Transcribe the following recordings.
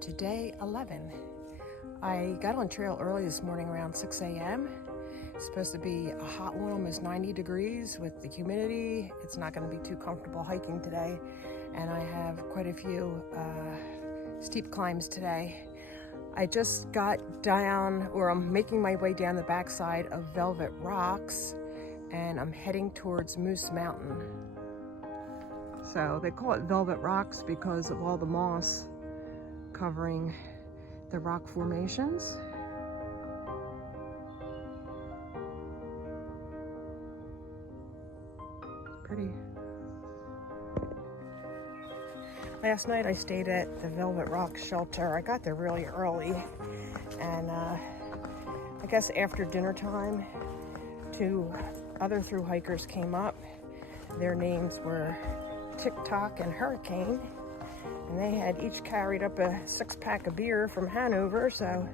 to day 11. I got on trail early this morning around 6 a.m. It's supposed to be a hot one, almost 90 degrees with the humidity. It's not going to be too comfortable hiking today, and I have quite a few steep climbs today. I just got down, or I'm making my way down the backside of Velvet Rocks, and I'm heading towards Moose Mountain. So they call it Velvet Rocks because of all the moss covering the rock formations. Pretty. Last night I stayed at the Velvet Rocks shelter. I got there really early, and I guess after dinner time, two other thru hikers came up. Their names were TikTok and Hurricane, and they had each carried up a 6-pack of beer from Hanover, so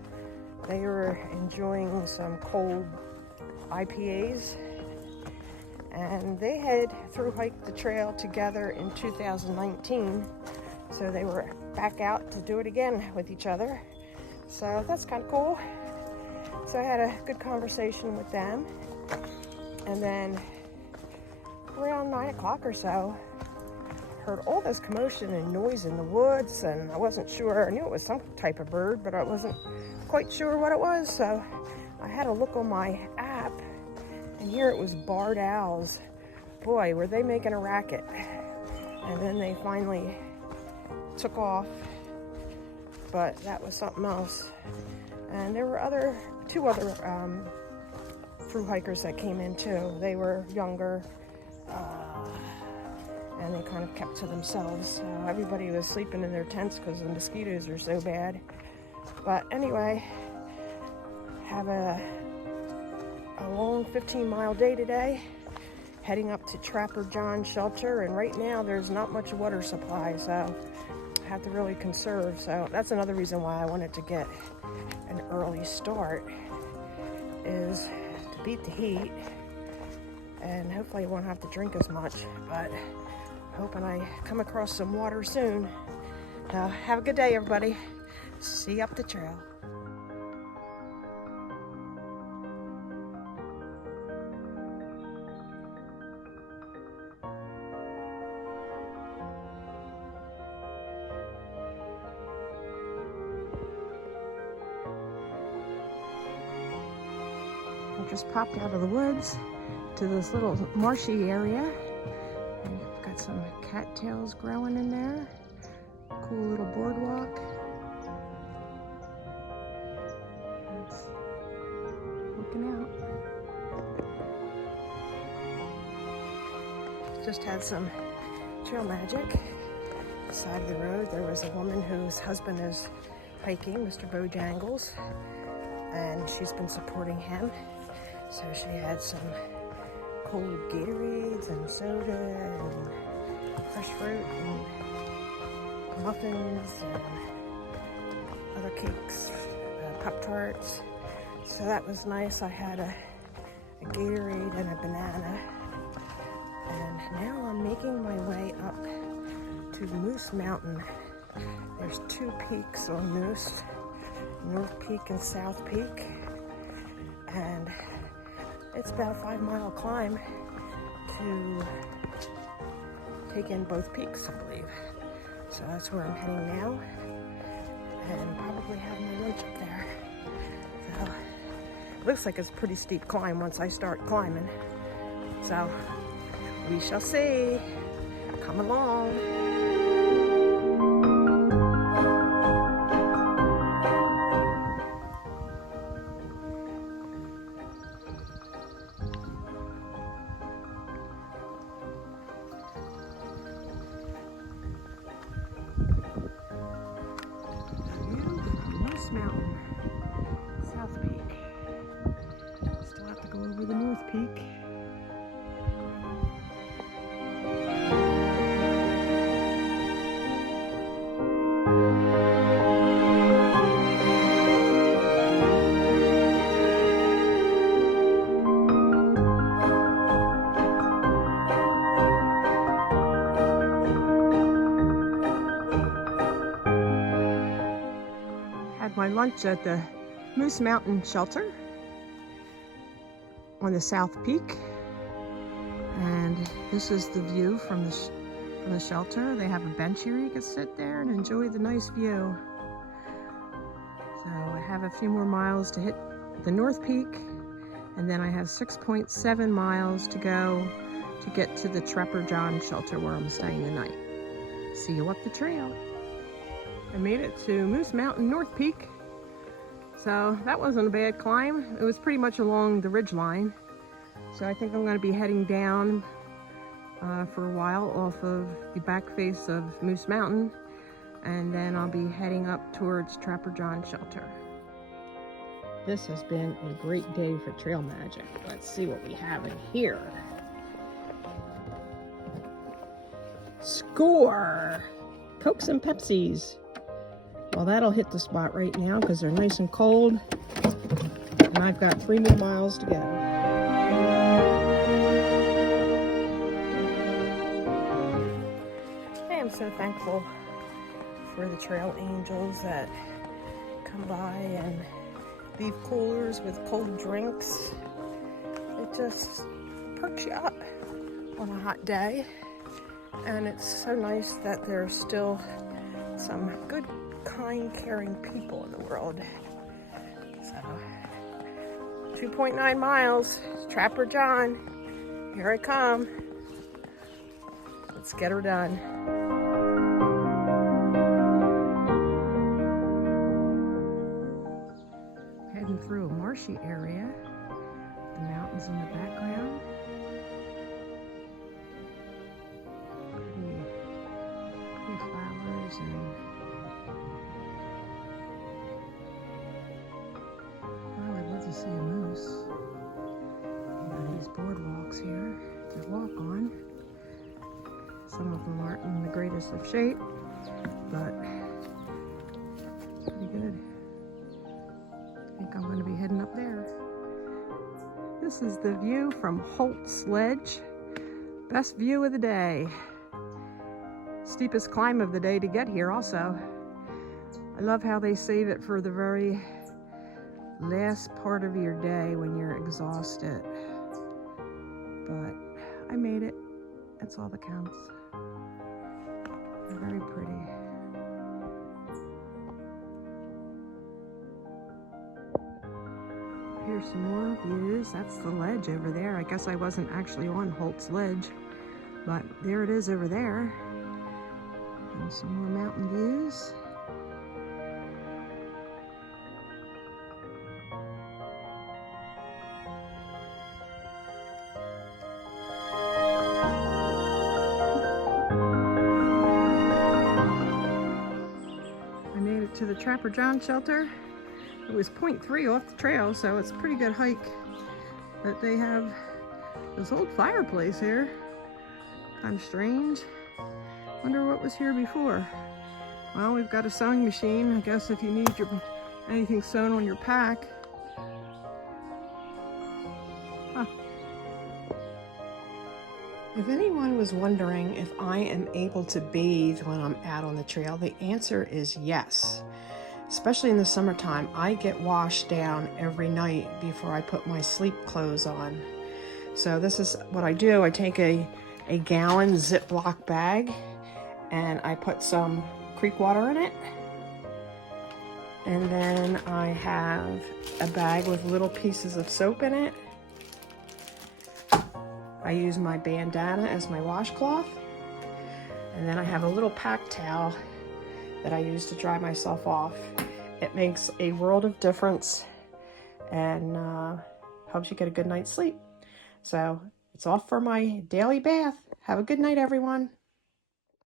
they were enjoying some cold IPAs. And they had thru hiked the trail together in 2019, so they were back out to do it again with each other. So that's kind of cool. So I had a good conversation with them, and then around 9 o'clock or so, heard all this commotion and noise in the woods, and I wasn't sure. I knew it was some type of bird, but I wasn't quite sure what it was, so I had a look on my app, and here it was barred owls. Boy, were they making a racket. And then they finally took off, but that was something else. And there were two other thru hikers that came in too. They were younger, and they kind of kept to themselves. So everybody was sleeping in their tents because the mosquitoes are so bad. But anyway, have a long 15-mile day today, heading up to Trapper John's shelter, and right now there's not much water supply, so I have to really conserve. So that's another reason why I wanted to get an early start, is to beat the heat, and hopefully I won't have to drink as much, but hoping I come across some water soon. Have a good day, everybody. See you up the trail. I just popped out of the woods to this little marshy area. I've got some cattails growing in there. Cool little boardwalk. It's working out. Just had some trail magic. Side of the road, there was a woman whose husband is hiking, Mr. Bojangles, and she's been supporting him. So she had some cold Gatorades and soda and fresh fruit and muffins and other cakes, Pop-Tarts. So that was nice. I had a Gatorade and a banana. And now I'm making my way up to Moose Mountain. There's 2 peaks on Moose, North Peak and South Peak. And it's about a 5-mile climb to take in both peaks, I believe. So that's where I'm heading now, and probably have my lunch up there. So it looks like it's a pretty steep climb once I start climbing. So we shall see. Come along. Mountain, South Peak. Still have to go over the North Peak. Had my lunch at the Moose Mountain Shelter on the South Peak. And this is the view from the shelter. They have a bench here you can sit there and enjoy the nice view. So I have a few more miles to hit the North Peak, and then I have 6.7 miles to go to get to the Trapper John shelter where I'm staying the night. See you up the trail. I made it to Moose Mountain North Peak. So that wasn't a bad climb. It was pretty much along the ridge line. So I think I'm going to be heading down for a while off of the back face of Moose Mountain, and then I'll be heading up towards Trapper John shelter. This has been a great day for trail magic. Let's see what we have in here. Score! Cokes and Pepsis. Well, that'll hit the spot right now because they're nice and cold. And I've got 3 more miles to go. I am so thankful for the trail angels that come by and leave coolers with cold drinks. It just perks you up on a hot day. And it's so nice that there's still some good, kind, caring people in the world. So, 2.9 miles, Trapper John. Here I come. Let's get her done. Heading through a marshy area. The mountains in the background. Pretty flowers and to see a moose. These boardwalks here to walk on. Some of them aren't in the greatest of shape, but pretty good. I think I'm going to be heading up there. This is the view from Holt's Ledge. Best view of the day. Steepest climb of the day to get here also. I love how they save it for the very last part of your day when you're exhausted. But I made it. That's all that counts. They're very pretty. Here's some more views. That's the ledge over there. I guess I wasn't actually on Holt's Ledge, but there it is over there. And some more mountain views. To the Trapper John shelter. It was 0.3 off the trail, so it's a pretty good hike. But they have this old fireplace here. Kind of strange. Wonder what was here before. Well, we've got a sewing machine. I guess if you need anything sewn on your pack. Huh. If anyone was wondering if I am able to bathe when I'm out on the trail, the answer is yes. Especially in the summertime, I get washed down every night before I put my sleep clothes on. So this is what I do. I take a gallon Ziploc bag and I put some creek water in it. And then I have a bag with little pieces of soap in it. I use my bandana as my washcloth. And then I have a little pack towel that I use to dry myself off. It makes a world of difference and helps you get a good night's sleep. So it's off for my daily bath. Have a good night, everyone.